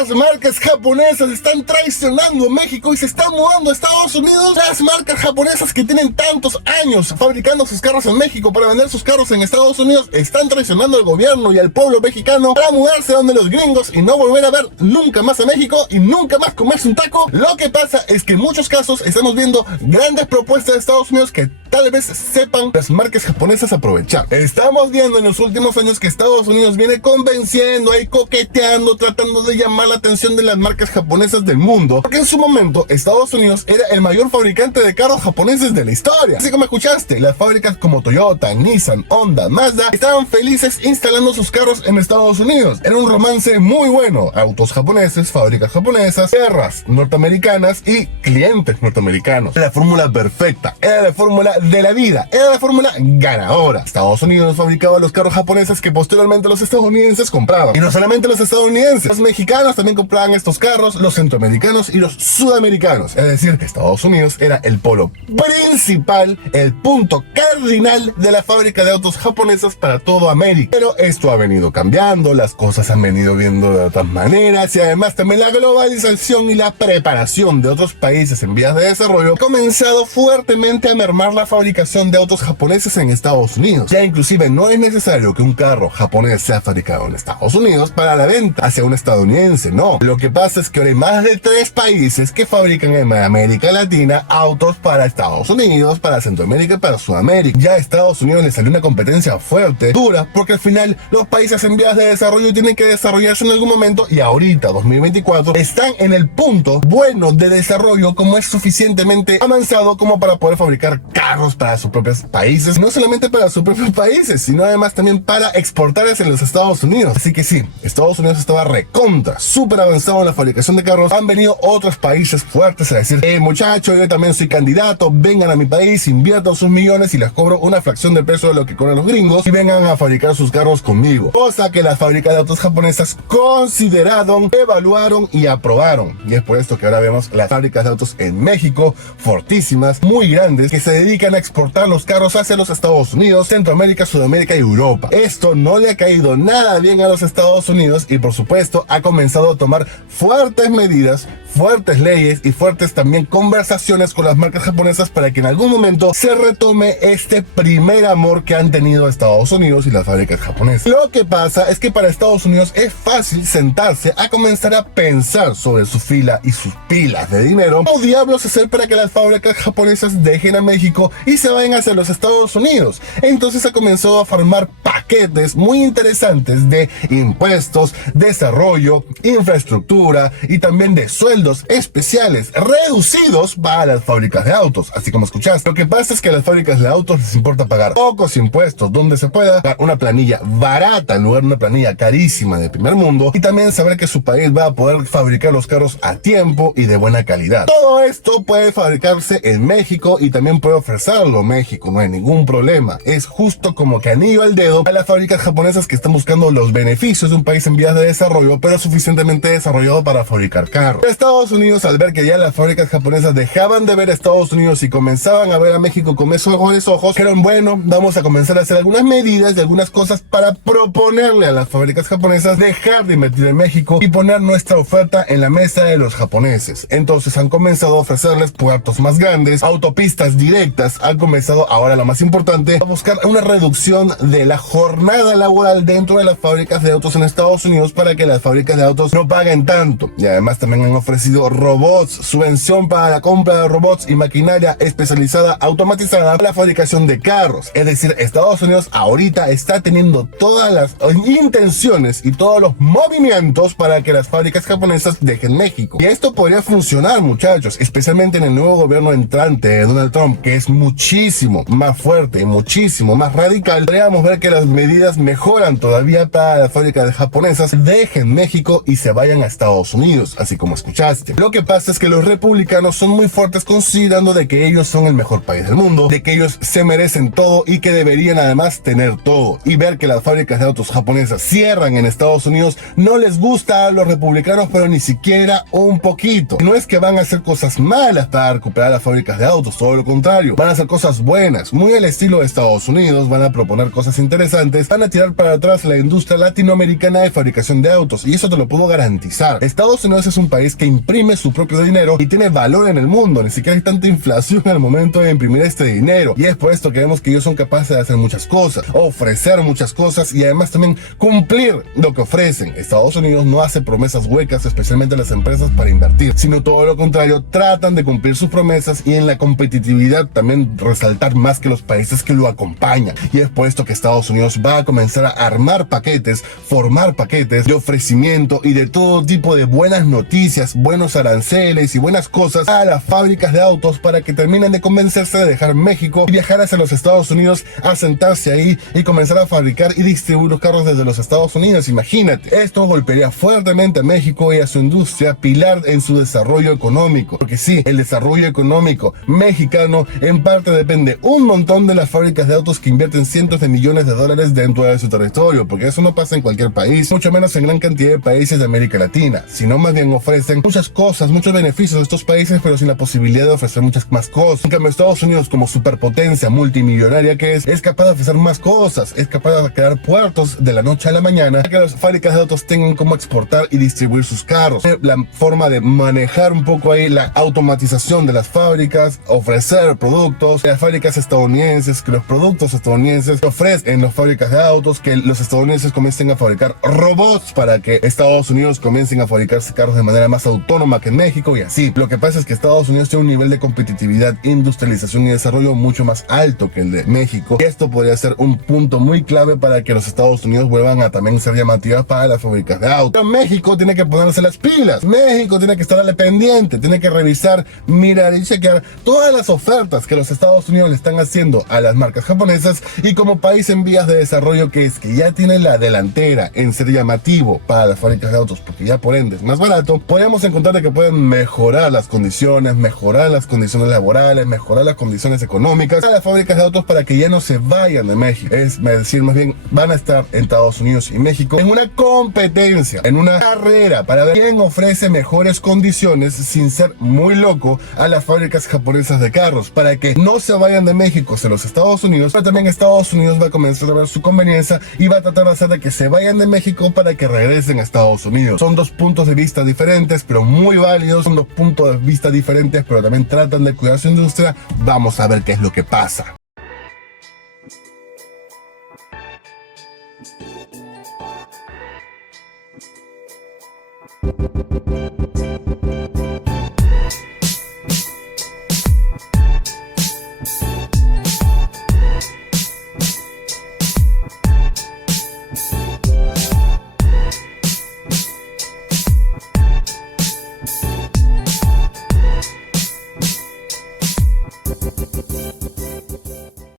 las marcas japonesas están traicionando a México y se están mudando a Estados Unidos. Las marcas japonesas que tienen tantos años fabricando sus carros en México para vender sus carros en Estados Unidos están traicionando al gobierno y al pueblo mexicano para mudarse donde los gringos y no volver a ver nunca más a México y nunca más comerse un taco. Lo que pasa es que en muchos casos estamos viendo grandes propuestas de Estados Unidos que tal vez sepan las marcas japonesas aprovechar. Estamos viendo en los últimos años que Estados Unidos viene convenciendo, ahí coqueteando, tratando de llamar la atención de las marcas japonesas del mundo, porque en su momento Estados Unidos era el mayor fabricante de carros japoneses de la historia. Así como escuchaste, las fábricas como Toyota, Nissan, Honda, Mazda estaban felices instalando sus carros en Estados Unidos. Era un romance muy bueno: autos japoneses, fábricas japonesas, tierras norteamericanas y clientes norteamericanos. Era la fórmula perfecta, era la fórmula de la vida, era la fórmula ganadora. Estados Unidos fabricaba los carros japoneses que posteriormente los estadounidenses compraban. Y no solamente los estadounidenses, los mexicanos también compraban estos carros, los centroamericanos y los sudamericanos. Es decir, Estados Unidos era el polo principal, el punto cardinal de la fábrica de autos japonesas para toda América. Pero esto ha venido cambiando, las cosas han venido viendo de otras maneras y además también la globalización y la preparación de otros países en vías de desarrollo ha comenzado fuertemente a mermar la fabricación de autos japoneses en Estados Unidos. Ya inclusive no es necesario que un carro japonés sea fabricado en Estados Unidos para la venta hacia un estadounidense, no. Lo que pasa es que ahora hay más de 3 países que fabrican en América Latina autos para Estados Unidos, para Centroamérica y para Sudamérica. Ya a Estados Unidos le salió una competencia fuerte, dura, porque al final los países en vías de desarrollo tienen que desarrollarse en algún momento y ahorita, 2024, están en el punto bueno de desarrollo como es suficientemente avanzado como para poder fabricar carros para sus propios países. No solamente para sus propios países, sino además también para exportar hacia los Estados Unidos. Así que sí, Estados Unidos estaba recontra, súper avanzado en la fabricación de carros. Han venido otros países fuertes a decir: muchachos, yo también soy candidato, vengan a mi país, inviertan sus millones y les cobro una fracción del precio de lo que cobran los gringos y vengan a fabricar sus carros conmigo. Cosa que las fábricas de autos japonesas consideraron, evaluaron y aprobaron. Y es por esto que ahora vemos las fábricas de autos en México, fortísimas, muy grandes, que se dedican a exportar los carros hacia los Estados Unidos, Centroamérica, Sudamérica y Europa. Esto no le ha caído nada bien a los Estados Unidos y por supuesto ha comenzado a tomar fuertes medidas, fuertes leyes y fuertes también conversaciones con las marcas japonesas para que en algún momento se retome este primer amor que han tenido Estados Unidos y las fábricas japonesas. Lo que pasa es que para Estados Unidos es fácil sentarse a comenzar a pensar sobre su fila y sus pilas de dinero. ¿Cómo diablos hacer para que las fábricas japonesas dejen a México y se vayan hacia los Estados Unidos? Entonces ha comenzado a formar paquetes muy interesantes de impuestos, desarrollo, infraestructura y también de sueldos especiales reducidos para las fábricas de autos, así como escuchaste. Lo que pasa es que a las fábricas de autos les importa pagar pocos impuestos donde se pueda, pagar una planilla barata en lugar de una planilla carísima de primer mundo y también saber que su país va a poder fabricar los carros a tiempo y de buena calidad. Todo esto puede fabricarse en México y también puede ofrecerlo México, no hay ningún problema. Es justo como que anillo al dedo a las fábricas japonesas que están buscando los beneficios de un país en vías de desarrollo pero suficientemente desarrollado para fabricar carros. Estados Unidos, al ver que ya las fábricas japonesas dejaban de ver a Estados Unidos y comenzaban a ver a México con esos ojos, dijeron: bueno, vamos a comenzar a hacer algunas medidas y algunas cosas para proponerle a las fábricas japonesas dejar de invertir en México y poner nuestra oferta en la mesa de los japoneses. Entonces han comenzado a ofrecerles puertos más grandes, autopistas directas, han comenzado, ahora lo más importante, a buscar una reducción de la jornada laboral dentro de las fábricas de autos en Estados Unidos para que las fábricas de autos no paguen tanto. Y además también han ofrecido robots, subvención para la compra de robots y maquinaria especializada automatizada para la fabricación de carros. Es decir, Estados Unidos ahorita está teniendo todas las intenciones y todos los movimientos para que las fábricas japonesas dejen México. Y esto podría funcionar, muchachos, especialmente en el nuevo gobierno entrante de Donald Trump, que es muchísimo más fuerte y muchísimo más radical. Podríamos ver que las medidas mejoran todavía para las fábricas japonesas dejen México y se vayan a Estados Unidos, así como escuchaste. Lo que pasa es que los republicanos son muy fuertes considerando de que ellos son el mejor país del mundo, de que ellos se merecen todo y que deberían además tener todo. Y ver que las fábricas de autos japonesas cierran en Estados Unidos no les gusta a los republicanos, pero ni siquiera un poquito. Y no es que van a hacer cosas malas para recuperar las fábricas de autos, todo lo contrario. Van a hacer cosas buenas, muy al estilo de Estados Unidos, van a proponer cosas interesantes, van a tirar para atrás la industria latinoamericana de fabricación de autos, y eso te lo puedo garantizar. Estados Unidos es un país que imprime su propio dinero y tiene valor en el mundo, ni siquiera hay tanta inflación al momento de imprimir este dinero, y es por esto que vemos que ellos son capaces de hacer muchas cosas, ofrecer muchas cosas y además también cumplir lo que ofrecen. Estados Unidos no hace promesas huecas, especialmente las empresas, para invertir, sino todo lo contrario, tratan de cumplir sus promesas y en la competitividad también resaltar más que los países que lo acompañan. Y es por esto que Estados Unidos va a comenzar a armar paquetes, formar paquetes de ofrecimiento y de todo tipo de buenas noticias, buenos aranceles y buenas cosas a las fábricas de autos para que terminen de convencerse de dejar México y viajar hacia los Estados Unidos, a sentarse ahí y comenzar a fabricar y distribuir los carros desde los Estados Unidos. Imagínate, esto golpearía fuertemente a México y a su industria, pilar en su desarrollo económico, porque sí, el desarrollo económico mexicano en parte depende un montón de las fábricas de autos que invierten cientos de millones de dólares dentro de su territorio, porque eso no pasa en cualquier país, mucho menos en gran cantidad de países de América Latina, sino más bien ofrecen muchas cosas, muchos beneficios a estos países, pero sin la posibilidad de ofrecer muchas más cosas. En cambio, Estados Unidos, como superpotencia multimillonaria que es capaz de ofrecer más cosas, es capaz de crear puertos de la noche a la mañana para que las fábricas de autos tengan cómo exportar y distribuir sus carros. La forma de manejar un poco ahí la automatización de las fábricas, ofrecer productos de las fábricas estadounidenses, que los productos estadounidenses ofrecen en las fábricas de autos, que los estadounidenses comiencen a fabricar robots para que Estados Unidos comiencen a fabricarse carros de manera más autónoma que en México y así. Lo que pasa es que Estados Unidos tiene un nivel de competitividad, industrialización y desarrollo mucho más alto que el de México, y esto podría ser un punto muy clave para que los Estados Unidos vuelvan a también ser llamativas para las fábricas de autos. Pero México tiene que ponerse las pilas, México tiene que estar al pendiente, tiene que revisar, mirar y chequear todas las ofertas que los Estados Unidos le están haciendo a las marcas japonesas, y como país en vías de desarrollo que es que ya tiene la delantera en ser llamativo para las fábricas de autos, porque ya por ende es más barato, podemos encontrar de que pueden mejorar las condiciones laborales, mejorar las condiciones económicas a las fábricas de autos para que ya no se vayan de México. Es decir, más bien van a estar en Estados Unidos y México en una competencia, en una carrera para ver quién ofrece mejores condiciones sin ser muy loco a las fábricas japonesas de carros, para que no se vayan de México hacia los Estados Unidos, pero también Estados Unidos va a comenzar a ver su conveniencia y va a tratar de hacer de que se vayan de México para que regresen a Estados Unidos. Son dos puntos de vista diferentes, pero muy válidos, son dos puntos de vista diferentes, pero también tratan de cuidar su industria. Vamos a ver qué es lo que pasa.